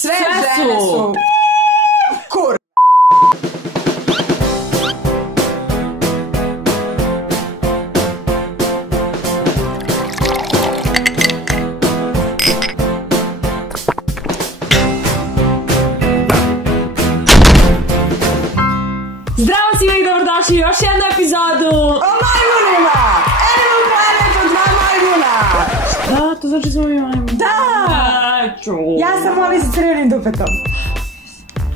Sve žene su kur. Zdravo svima i dobrodošli u još jednu epizodu O majmunima! Animal Planet od dva majmuna! Da, to znači smo mi majmuna. Da! Ja sam Oli sa crvenim dupetom.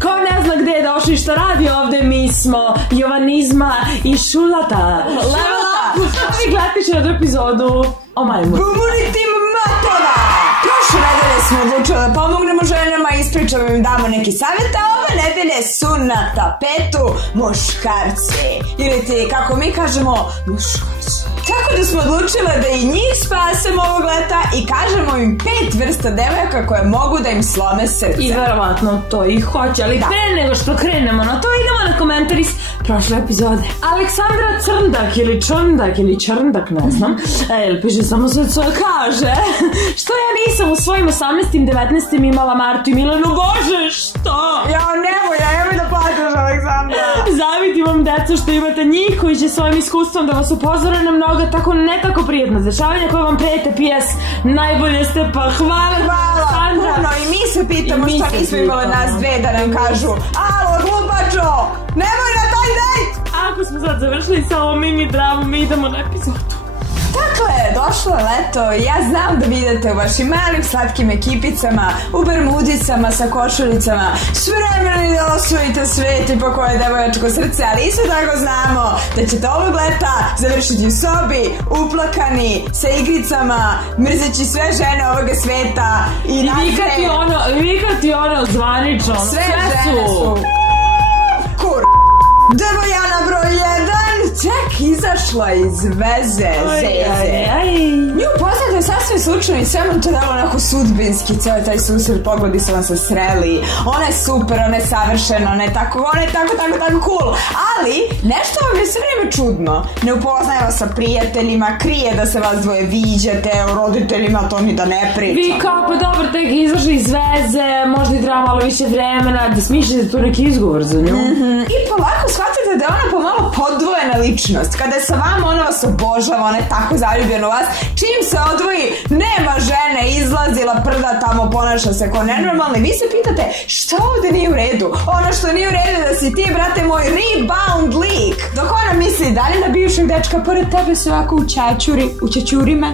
Ko ne zna gde je došli, šta radi ovde, mi smo Jovanizma i Šulata. Level up! Vi gledate još jednu epizodu o majmunu. Community motora! Prošle nedelje smo odlučili da pomognemo ženama, ispričamo im, damo neki savjet, a ove nedelje su na tapetu muškarci. Ili ti, kako mi kažemo, muškarci. Tako da smo odlučile da i njih spasemo ovog leta i kažemo im 5 vrsta devojaka koje mogu da im slome srce. I verovatno to i hoće, ali pre nego što krenemo na to, idemo na komentar iz prošle epizode. Aleksandra Crndak ili Črndak ili Črndak, ne znam, piše samo sve co kaže, što ja nisam u svojim 18. 19. imala Martu i Milanu, bože, što? Ja nemoj da plaćaš, Aleksandra. Zavidim vam, deco, što imate njih koji će svojim iskustvom da vas upozore na mnogo ne tako prijetno dešavanja koje vam prete. PS, najbolje ste, pa hvala Sandra. Puno, i mi se pitamo šta nismo imali nas dve da nam kažu alo, glupačo, nemoj na taj dejt. Ako smo sad završili sa ovom mini dramu, mi idemo na epizodu. Dakle, došlo je leto i ja znam da vi idete u vašim malim slatkim ekipicama, u bermudicama sa košulicama, spremni da osvojite svet i pokoje devojačko srce, ali isto tako znamo da ćete ovog leta završiti u sobi, uplakani, sa igricama, mrzeći sve žene ovoga sveta i vikati ono zvanično. Sve žene su kur. Devojana broj 1 ček izašla iz veze zeze. Nju poznate sasvim slučajno i sve vam to dalo onako sudbinski, ceo taj susret, pogledi su vam se sreli, ona je super, ona je savršena, ona je tako cool, ali nešto vam je sve vreme čudno, ne upoznaje vas sa prijateljima, krije da se vas dvoje viđate, o roditeljima to ni da ne pričam. Vi kao pa dobro, tek izašli iz veze, možda i treba malo više vremena, da smišljate tu neki izgovor za nju. I polako shvatite da je ona pomalo podvojena ličnost. Kada je sa vama, ona vas obožava, ona je tako zaljubljena u vas. Čim se odvoji, nema žene, izlazila prda tamo, ponaša se kao nenormalna. I vi se pitate, šta ovde nije u redu? Ono što nije u redu da si ti, brate moj, rebound lik. Dok ona misli dalje na bivšeg dečka, pored tebe su ovako u čačurima.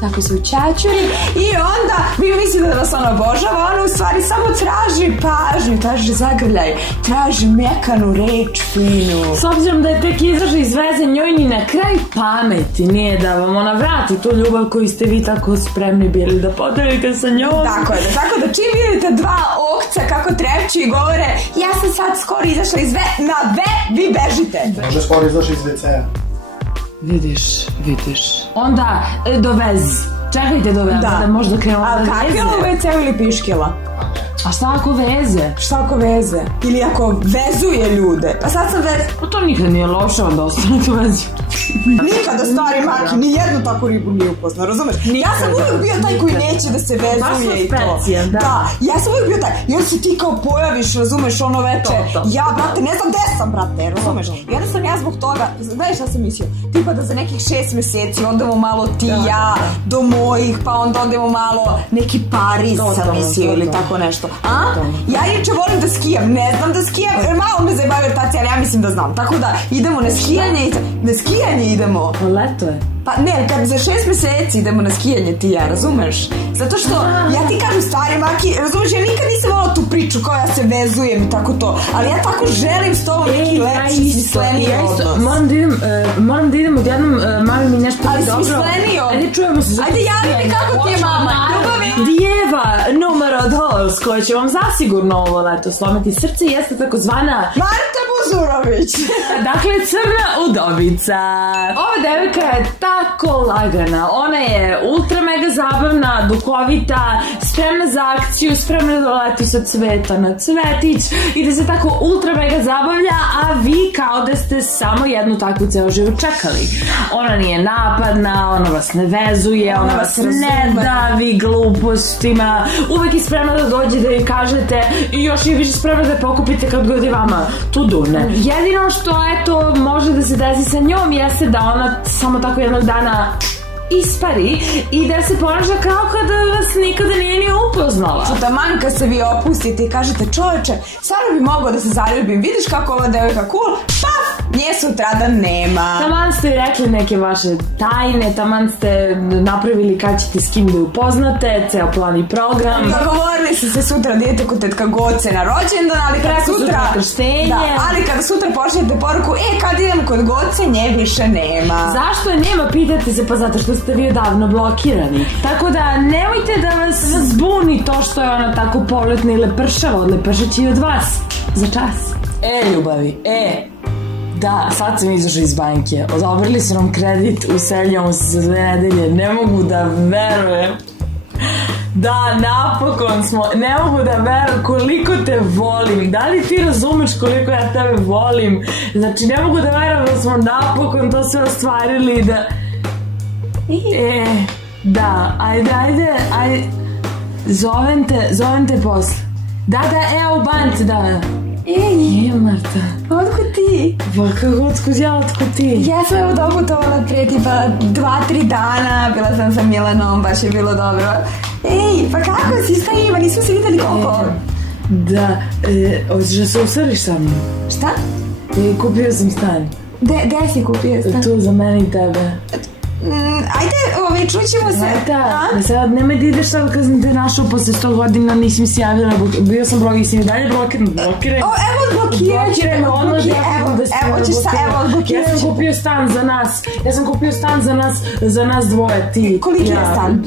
Tako se u čačuri i onda vi mislite da vas ona obožava, ona u stvari samo traži pažnju, traži zagrljaj, traži mekanu reč finu. S obzirom da je tek izašla iz veze, njoj ni na kraj pameti nije da vam ona vrati tu ljubav koju ste vi tako spremni bili da podelite sa njom. Tako da čim vidite dva okca kako trepću i govore ja sam sad skoro izašla iz vi bežite. Može skoro izašla iz WC-a. Vidiš. Onda dovez. Čekajte dovez, da možda krenula da veze. A kakila u WC-u ili piškila? A šta ako veze? Šta ako veze? Ili ako vezuje ljude? Pa sad sam vez... Pa to nikad nije loše da ostanete u vezi. Nikada stari Maki nijednu takvu ribu nije upoznao, razumeš? Ja sam uvijek bio taj koji neće da se vezuje i to. Da, ja sam uvijek bio taj. I onda se ti kao pojaviš, razumeš, ono veče. Ja, brate, ne znam gde sam, brate, razumeš? I onda sam ja zbog toga, znaš šta sam mislio? Tipa da za nekih 6 meseci odemo malo ti ja do mojih, pa onda odemo malo neki Pariz sam mislio ili tako nešto. A? Ja inače volim da skijam, ne znam da skijam, malo me zajebaju ortacije, ali ja mislim da znam. Tako da idemo na skijanje idemo. Leto je. Pa ne, kad za 6 meseci idemo na skijanje ti ja, razumeš? Zato što ja ti kažem stari Maki, razumeš, ja nikad nisam volila tu priču kao ja se vezujem i tako to, ali ja tako želim s tobom neki lepši, smisleniji odnos. Moram da idem odjednom, mami mi nešto ali dobro. Ali smisleniji odnos. Ajde čujemo se. Ajde javi mi kako ti je mama. Dijeva numero 2 s kojoj će vam zasigurno ovo leto slomiti srce jeste takozvana Marta Buzurović. Dakle, crna udovica. Ova devojka je tako lagana. Ona je ultra mega zabavna, duhovita, spremna za akciju, spremna da leti sa cveta na cvetić i da se tako ultra mega zabavlja, a vi kao da ste samo jednu takvu ceo život čekali. Ona nije napadna, ona vas ne vezuje, ona vas ne davi glupostima, uvek je spremna da dođe da joj kažete i još je više spremna da je pokupite kad god je vama tu dune. Jedino što eto može da se desi sa njom jeste da ona samo tako jednog dana ispari i da se ponaša kao kada vas nikada nije ni upoznala. Taman kad se vi opustite i kažete čoveče, stvarno bi mogao da se zaljubim, vidiš kako ova devojka cool, paf, nje sutradan nema. Taman ste rekli neke vaše tajne, taman ste napravili kad ćete s kim da upoznate, ceo plan i program. Dogovorili ste se sutra da idete kod tetka Goce na rođendan, ali kada sutra krštenje. Da, ali kada sutra pošaljete poruku, kad idem kod Goce, nje više nema. Zašto je nema, pitate se, pa zato što ste vi odavno blokirani. Tako da nemojte da vas zbuni to što je ona tako poletna i lepršava, odlepršat će i od vas. Za čas. Ljubavi, da, sad sam izašla iz banke. Odobrili su nam kredit, useljamo se za 2 nedelje. Ne mogu da verujem. Da, napokon smo. Ne mogu da verujem koliko te volim. Da li ti razumeš koliko ja tebe volim? Znači, ne mogu da verujem da smo napokon to sve ostvarili. Da, ajde. Zovem te posle. Da, evo u banci, da. Marta. Otkud ti? Pa kako otkud ti? Ja sam evo doputovala prije tipa 2-3 dana, bila sam sa Milanom, baš je bilo dobro. Pa kako si, šta ima, nismo se videli koliko? Da, hoćeš da se usariš sa mnom? Šta? Kupio sam stan. Gde si kupio stan? Tu, za mene i tebe. Ajde, čućemo se. Sad nemoj da ideš sad kad sam te našao posle 100 godina, nisi mi se javila, bio sam blog i si mi dalje blokiraj. Evo odblokiraj ću. Evo ćeš sad, evo odblokiraj ću. Ja sam kupio stan za nas dvoje, ti. Koliki je stan?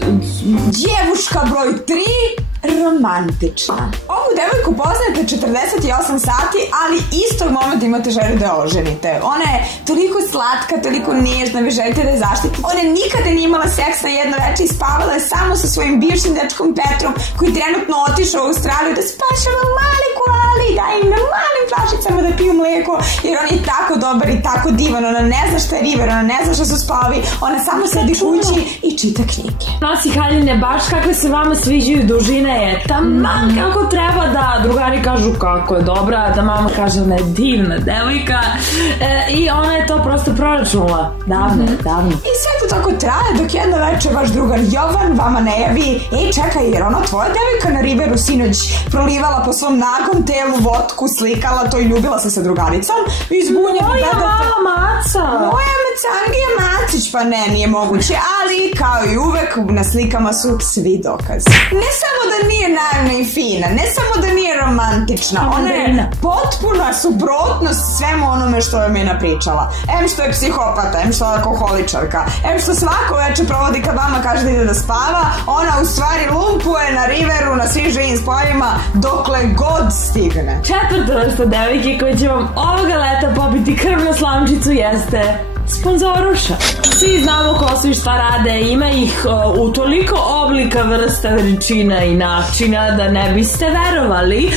Djevuška broj 3, romantična. Ovu devojku poznajete 48 sati, ali istog momenta imate želju da je oženite. Ona je toliko slatka, toliko nježna, vi želite da je zaštite. Ona nikada nije imala seks na jedno večer i spavala je samo sa svojim bivšim dečkom Petrom, koji trenutno otišao u Australiju da spašava male koale i daje im na malim flašicama da piju mlijeko, jer on je tako dobar i tako divan. Ona ne zna šta je river, ona ne zna šta su spavi, ona samo sedi kući i čita knjige. Nosi haljine baš kakve se vama sviđaju, dužine je taman kako treba, da drugari kažu kako je dobra, da mama kaže ona je divna devojka, i ona je to prosto proračunala davno. I sve to tako traje dok jedno večer vaš drugar Jovan vama ne javi, čekaj, jer ona tvoja devojka na riveru sinoć prolivala po svom nagom telu vodku, slikala to i ljubila se sa drugaricom i zbunjeno gledate. Moja mala maca. Moja Macangija Macić, pa ne, nije moguće, ali kao i uvek na slikama su svi dokazi. Ne samo da nije naivna i fina, ne samo da nije romantična, ona je potpuna suprotnost svemu onome što vam je napričala. Em što je psihopata, em što je alkoholičarka, em što svako večer provodi kad vama kaže da ide da spava, ona u stvari lumpuje na riveru, na svim živim spojima, dokle god stigne. Četvrta vrsta devojke koja će vam ovoga leta popiti krv na slamčicu jeste sponzoruša. Svi znamo ko su i šta rade, ima ih u toliko oblika, vrsta, veličina i načina da ne biste verovali. I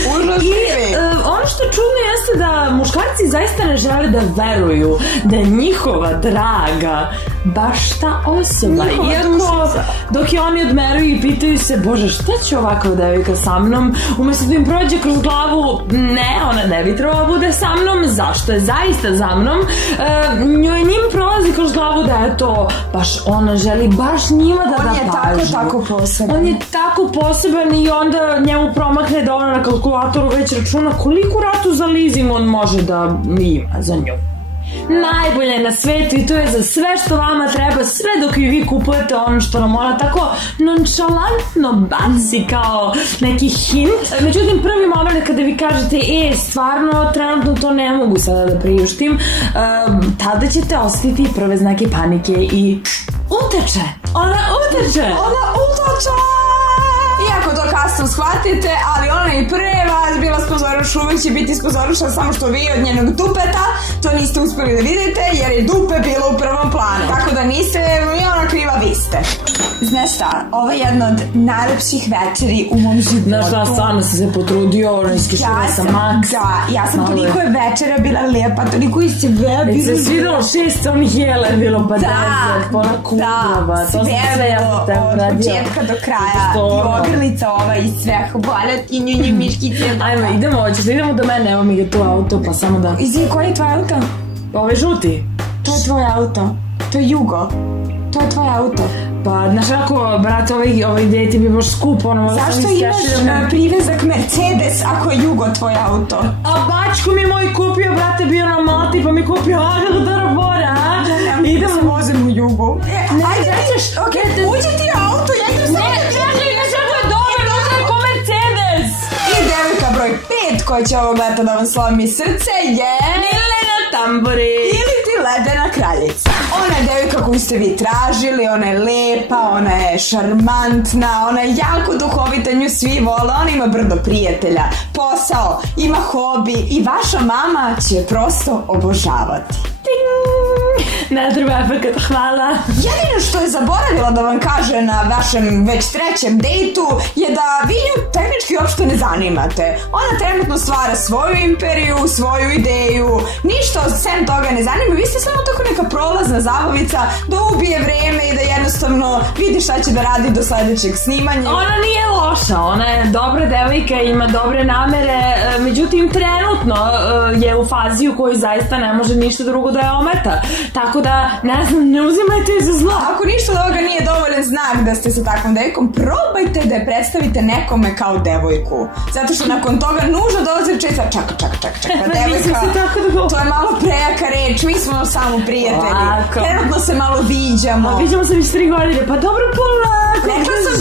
ono što je čudno jeste da muškarci zaista ne žele da veruju da je njihova draga baš ta osoba. Iako dok je oni odmeruju i pitaju se, bože, šta će ovakva devojka sa mnom, umjesto da im prođe kroz glavu, ne, ona ne bi trebala bude sa mnom, zašto je zaista za mnom, njim prolazi kroz glavu da je to baš ona želi baš njima da da pažnju. On je tako poseban. On je tako poseban i onda njemu promakne da ona na kalkulatoru već računa koliko ratu za leasing on može da ima za nju. Najbolje na svetu i to je za sve što vama treba, sve dok i vi kupujete ono što nam ona tako nonšalantno baci kao neki hint. Međutim, prvi moment kada vi kažete stvarno, trenutno to ne mogu sada da priuštim, tada ćete osjetiti prve znake panike i uteče. Ona uteče. Iako to kasno shvatite, ali ona i pre vas bila sponzoruša, uvek će biti sponzoruša, samo što vi od njenog dupeta to niste uspeli da vidite jer je dupe bilo u prvom planu. Tako da niste i ona kriva, vi ste. Znaš šta, ovo je jedna od najlepših večeri u mom životu. Znaš šta, stvarno sam se potrudio, iskišila sam maks. Da, ja sam toliko je večera bila lepa, toliko je se bila. Se svidalo 6 onih jela je bilo, pa deset, pola kubrava. Da, sve je bilo od početka do kraja. I ogrlica ova i sve, hvala ti nju miškice. Ajmo, idemo, hoćeš da idemo do mene, evo mi ga tu auto, pa samo da... Izvi, koji je tvoj auto? Ove žuti. To je tvoj auto, to je Jugo. To je tvoj auto. Pa, znaš ako, brate, ovaj gdje ti bi baš skup, ono... Zašto imaš privezak Mercedes ako je Jugo tvoj auto? A bačko mi moj kupio, brate, bio na Malti, pa mi kupio Agel Darabora, a? Idemo se vozim u Jugu. Ajde, ideš, uđi ti auto, ja idem sam... Ne, što je dobro, uđe ko Mercedes! I devojka broj 5 koja će ovo gledati da vam slomi srce je... Milena Tamburi. Ili ti Ledena kraljica. Ona je devojka koju ste vi tražili, ona je lepa, ona je šarmantna, ona je jako duhovita, nju svi vole, ona ima brdo prijatelja, posao, ima hobi i vaša mama će je prosto obožavati. Ne treba efekat, hvala. Jedino što je zaboravila da vam kaže na vašem već 3. dejtu je da vi nju tehnički uopšte ne zanimate. Ona trenutno stvara svoju imperiju, svoju ideju, ništa sem toga ne zanima. Vi ste samo tako neka prolazna zabavica da ubije vreme i da jednostavno vidi šta će da radi do sledećeg snimanja. Ona nije loša, ona je dobra devojka, ima dobre namere, međutim trenutno je u fazi u kojoj zaista ne može ništa drugo da je ometa. Tako da, ne znam, ne uzimajte je za zlo. Ako ništa od ovoga nije dovoljan znak da ste sa takvom devojkom, probajte da je predstavite nekome kao devojku. Zato što nakon toga nužno dolazi često, čaka, devojka, to je malo prejaka reč, mi smo samo prijatelji. Trenutno se malo viđamo. Viđamo se već 3 godine, pa dobro polako. Rekla sam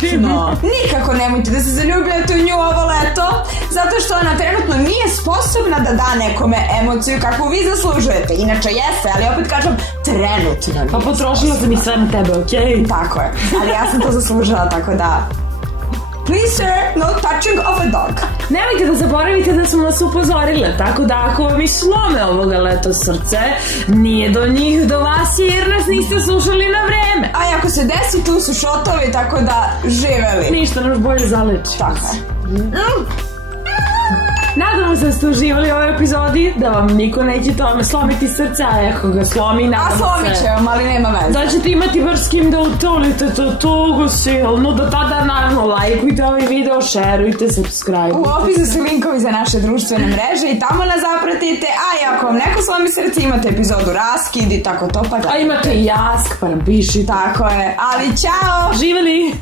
trenutno. Nikako nemojte da se zaljubljate u nju ovo leto, zato što ona trenutno nije sposobna da da nekome emociju kakvu vi zaslužujete. Inače jeste, ali opet kažem, trenutno. Pa potrošila sam i sve na tebe, okej? Tako je, ali ja sam to zaslužila, tako da... Please sir, no touching of a dog. Nemojte da zaboravite da smo vas upozorile, tako da ako vam slome ovoga leto srce, nije do njih, do vas jer nas niste slušali na vreme. A ako se desi, tu su šotovi, tako da živeli. Ništa, naš bolje zaleči. Tako je. Nadamo se da ste uživali u ovoj epizodi, da vam niko neće tome slomiti srce, a ako ga slomi, nadamo se. A slomit će vam, ali nema veze. Da ćete imati bar s kim da utolite to tugu silno, do tada naravno lajkujte ovaj video, šerujte, subscribe. U opisu su linkovi za naše društvene mreže i tamo nas zapratite, a i ako vam neko slomi srce, imate epizodu Raskid i tako to pa da. A imate i Jask, pa nam pišite. Tako je, ali ćao! Živeli!